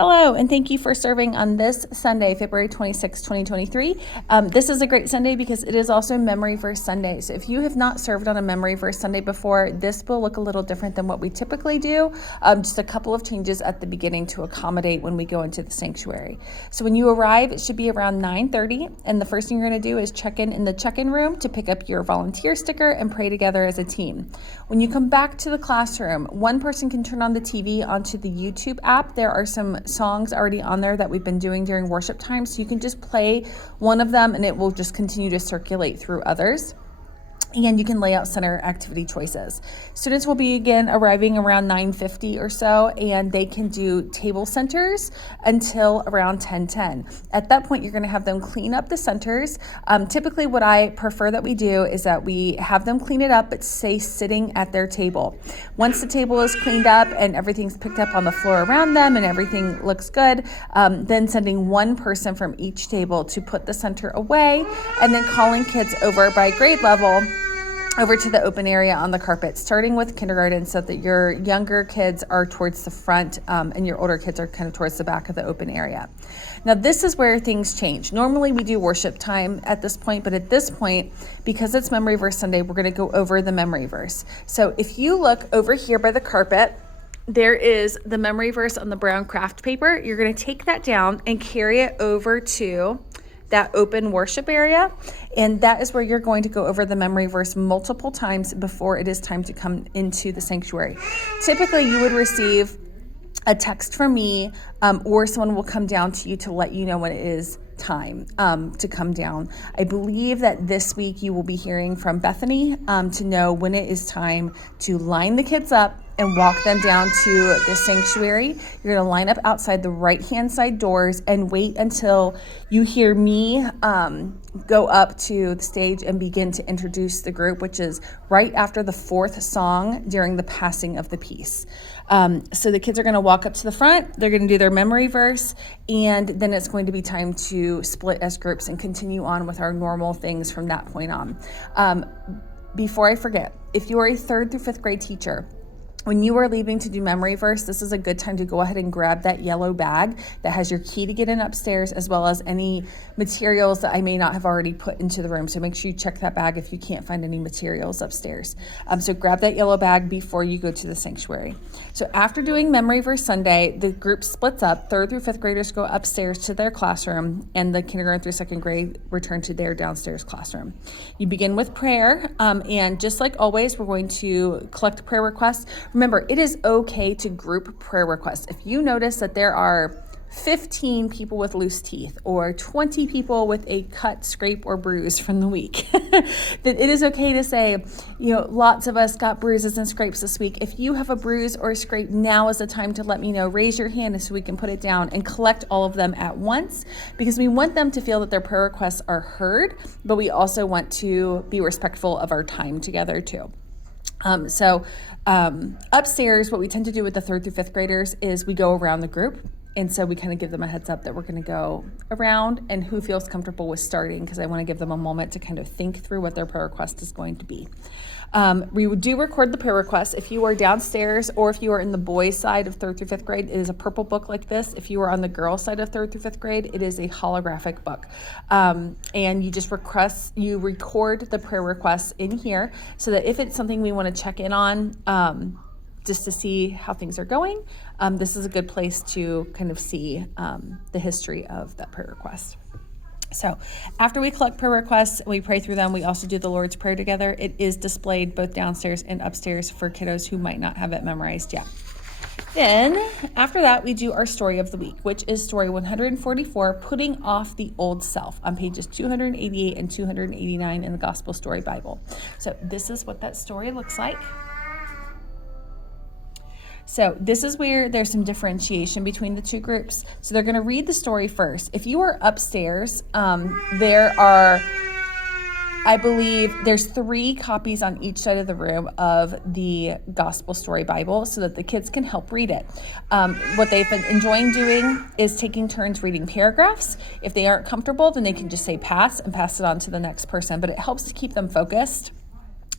Hello, and thank you for serving on this Sunday, February 26, 2023. This is a great Sunday because it is also Memory Verse Sunday. So if you have not served on a Memory Verse Sunday before, this will look a little different than what we typically do. Just a couple of changes at the beginning to accommodate when we go into the sanctuary. So when you arrive, it should be around 9:30, and the first thing you're going to do is check in the check-in room to pick up your volunteer sticker and pray together as a team. When you come back to the classroom, one person can turn on the TV onto the YouTube app. There are some songs already on there that we've been doing during worship time, so you can just play one of them and it will just continue to circulate through others. And you can lay out center activity choices. Students will be again arriving around 9:50 or so, and they can do table centers until around 10:10. At that point, you're going to have them clean up the centers. Typically, what I prefer that we do is that we have them clean it up, but stay sitting at their table. Once the table is cleaned up and everything's picked up on the floor around them and everything looks good, then sending one person from each table to put the center away, and then calling kids over by grade level over to the open area on the carpet, starting with kindergarten so that your younger kids are towards the front and your older kids are kind of towards the back of the open area. Now, this is where things change. Normally, we do worship time at this point, but at this point, because it's Memory Verse Sunday, we're going to go over the memory verse. So if you look over here by the carpet, there is the memory verse on the brown craft paper. You're going to take that down and carry it over to that open worship area, and that is where you're going to go over the memory verse multiple times before it is time to come into the sanctuary. Typically, you would receive a text from me, or someone will come down to you to let you know when it is time to come down. I believe that this week you will be hearing from Bethany to know when it is time to line the kids up and walk them down to the sanctuary. You're going to line up outside the right-hand side doors and wait until you hear me go up to the stage and begin to introduce the group, which is right after the fourth song during the passing of the peace. So the kids are going to walk up to the front, they're going to do their memory verse, and then it's going to be time to split as groups and continue on with our normal things from that point on. Before I forget, if you are a 3rd through 5th grade teacher, when you are leaving to do memory verse, this is a good time to go ahead and grab that yellow bag that has your key to get in upstairs, as well as any materials that I may not have already put into the room. So make sure you check that bag if you can't find any materials upstairs. So grab that yellow bag before you go to the sanctuary. So after doing Memory Verse Sunday, the group splits up. 3rd through 5th graders go upstairs to their classroom, and the kindergarten through 2nd grade return to their downstairs classroom. You begin with prayer, and just like always, we're going to collect prayer requests. Remember, it is okay to group prayer requests. If you notice that there are 15 people with loose teeth or 20 people with a cut, scrape, or bruise from the week, that it is okay to say, lots of us got bruises and scrapes this week. If you have a bruise or a scrape, now is the time to let me know. Raise your hand so we can put it down and collect all of them at once, because we want them to feel that their prayer requests are heard, but we also want to be respectful of our time together too. Upstairs, what we tend to do with the 3rd through 5th graders is we go around the group. And so we kind of give them a heads up that we're going to go around and who feels comfortable with starting, because I want to give them a moment to kind of think through what their prayer request is going to be. We do record the prayer requests. If you are downstairs or if you are in the boys' side of 3rd through 5th grade, it is a purple book like this. If you are on the girls' side of 3rd through 5th grade, it is a holographic book. And you just record the prayer requests in here so that if it's something we want to check in on, just to see how things are going, this is a good place to kind of see the history of that prayer request. So after we collect prayer requests, we pray through them. We also do the Lord's Prayer together. It is displayed both downstairs and upstairs for kiddos who might not have it memorized yet. Then after that, we do our story of the week, which is story 144, Putting Off the Old Self, on pages 288 and 289 in the Gospel Story Bible. So this is what that story looks like. So this is where there's some differentiation between the two groups. So they're going to read the story first. If you are upstairs, there are, I believe, there's 3 copies on each side of the room of the Gospel Story Bible so that the kids can help read it. What they've been enjoying doing is taking turns reading paragraphs. If they aren't comfortable, then they can just say pass and pass it on to the next person. But it helps to keep them focused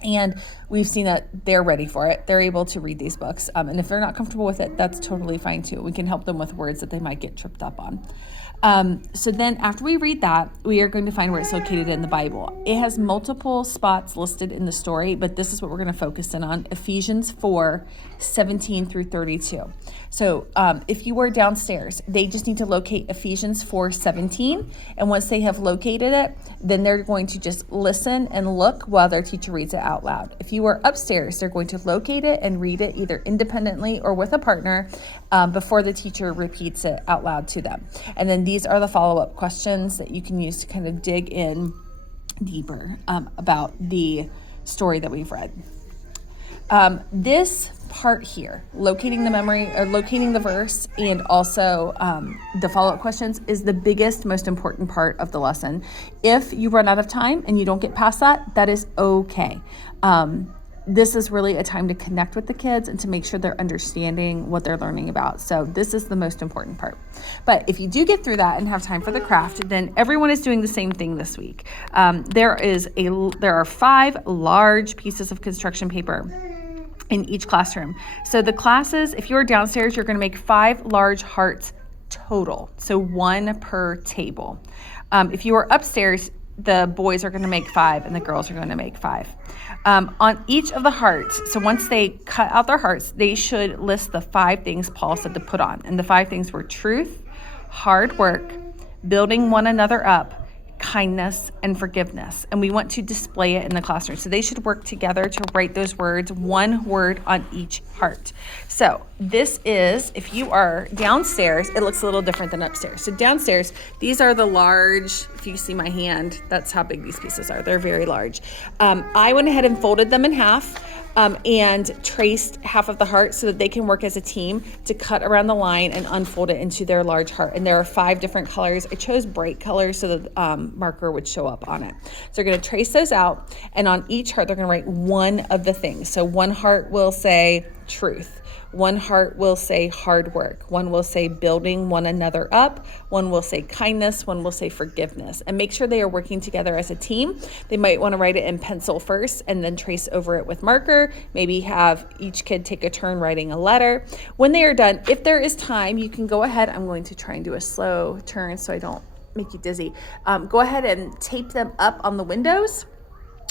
And we've seen that they're ready for it. They're able to read these books. And if they're not comfortable with it, that's totally fine too. We can help them with words that they might get tripped up on. So then after we read that, we are going to find where it's located in the Bible. It has multiple spots listed in the story, but this is what we're going to focus in on, Ephesians 4:17 through 32. So if you were downstairs, they just need to locate Ephesians 4:17. And once they have located it, then they're going to just listen and look while their teacher reads it out loud. If you were upstairs, they're going to locate it and read it either independently or with a partner before the teacher repeats it out loud to them. And then these are the follow-up questions that you can use to kind of dig in deeper about the story that we've read. This part here, locating the memory or locating the verse and also the follow-up questions is the biggest, most important part of the lesson. If you run out of time and you don't get past that, that is okay. This is really a time to connect with the kids and to make sure they're understanding what they're learning about. So this is the most important part. But if you do get through that and have time for the craft, then everyone is doing the same thing this week. There are 5 large pieces of construction paper in each classroom. So the classes, if you're downstairs, you're going to make 5 large hearts total. So 1 per table. If you are upstairs, the boys are going to make 5 and the girls are going to make 5. On each of the hearts, so once they cut out their hearts, they should list the 5 things Paul said to put on. And the 5 things were truth, hard work, building one another up, kindness, and forgiveness. And we want to display it in the classroom. So they should work together to write those words, 1 word on each heart. So this is, if you are downstairs, it looks a little different than upstairs. So downstairs, these are the large, if you see my hand, that's how big these pieces are. They're very large. I went ahead and folded them in half. And traced half of the heart so that they can work as a team to cut around the line and unfold it into their large heart. And there are 5 different colors. I chose bright colors so the marker would show up on it. So they're going to trace those out, and on each heart they're going to write one of the things. So one heart will say truth. One heart will say hard work. One will say building one another up. One will say kindness. One will say forgiveness. And make sure they are working together as a team. They might want to write it in pencil first and then trace over it with marker. Maybe have each kid take a turn writing a letter. When they are done, if there is time, you can go ahead. I'm going to try and do a slow turn so I don't make you dizzy. Go ahead and tape them up on the windows.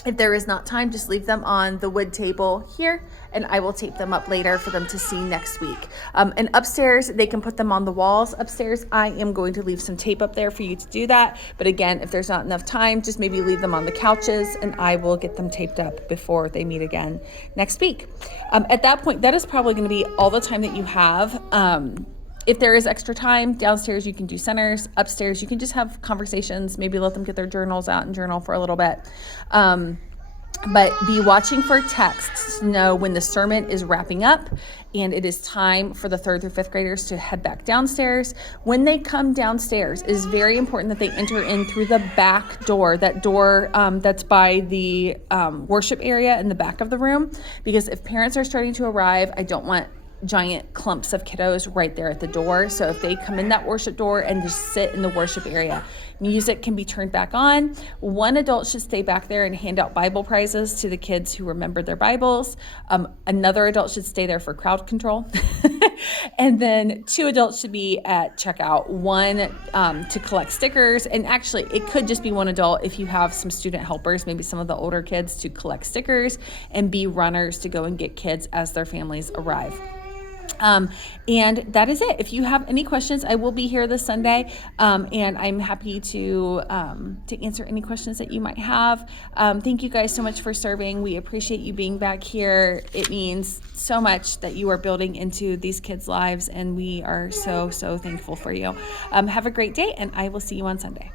If there is not time, just leave them on the wood table here, and I will tape them up later for them to see next week. And upstairs, they can put them on the walls. Upstairs, I am going to leave some tape up there for you to do that. But again, if there's not enough time, just maybe leave them on the couches, and I will get them taped up before they meet again next week. At that point, that is probably going to be all the time that you have. If there is extra time, downstairs you can do centers. Upstairs you can just have conversations, maybe let them get their journals out and journal for a little bit. But be watching for texts to know when the sermon is wrapping up and it is time for the 3rd through 5th graders to head back downstairs. When they come downstairs, it is very important that they enter in through the back door, that door that's by the worship area in the back of the room, because if parents are starting to arrive, I don't want giant clumps of kiddos right there at the door. So if they come in that worship door and just sit in the worship area, music can be turned back on. 1 adult should stay back there and hand out Bible prizes to the kids who remembered their Bibles. Another adult should stay there for crowd control. And then 2 adults should be at checkout, 1 to collect stickers. And actually, it could just be 1 adult if you have some student helpers, maybe some of the older kids, to collect stickers, and be runners to go and get kids as their families arrive. And that is it. If you have any questions, I will be here this Sunday, and I'm happy to answer any questions that you might have. Thank you guys so much for serving. We appreciate you being back here. It means so much that you are building into these kids' lives, and we are so, so thankful for you. Have a great day, and I will see you on Sunday.